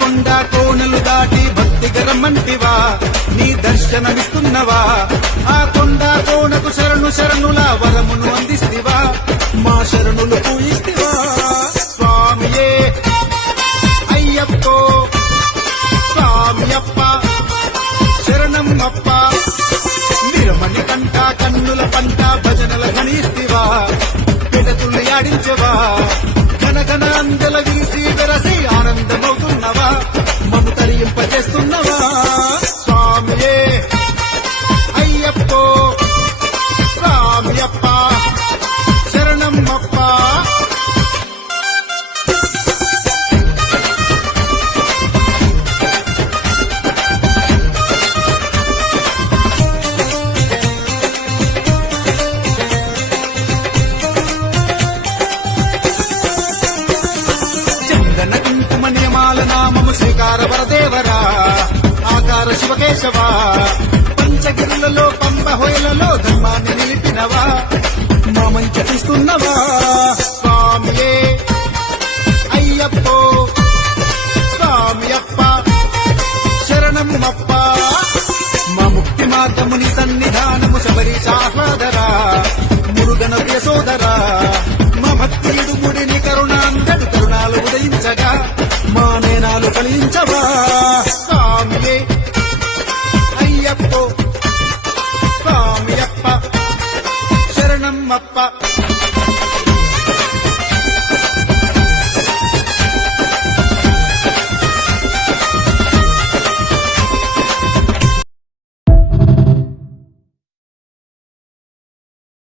కొండ కోనలు దాటి భక్తిగా రమ్మంటివా నీ దర్శనమిస్తున్నవా ఆ కొండ కోనకు శరణు శరణుల వరమును అందిస్తివా మా శరణులు పూయిస్తివా స్వామియే అయ్యప్పో స్వామియప్ప శరణం అప్ప నిరమణి కంట కన్నుల పంట భజనల గణిస్తివా పిడతులు ఆడించవా ఘనఘన అందల వీసి వెరసి ఆనందమవుతున్నవా మము తరింపజేస్తున్నవా స్వామియే అయ్యప్పో స్వామియప్ప శరణం అప్ప చందన కుంకుమ నియమాల నామము శ్రీకార వరదేవరా ఆకార శివకేశవా పంచగిరులలో పంప హోయలలో ధర్మాన్ని నిలిపినవా మా మంచి తీస్తున్నవా స్వామియే అయ్యప్పో స్వామియప్ప శరణం అప్ప మా ముక్తి మార్గముని సన్నిధానము శబరీశ ఆహ్లాదరా మురుగన ప్రియ సోదరా మా భక్తుడు ముడిని కరుణాంతడు కరుణాలు ఉదయించగా మా నేనాలు ఫలించవా స్వామియే అయ్యప్పో స్వామియప్ప శరణం అప్ప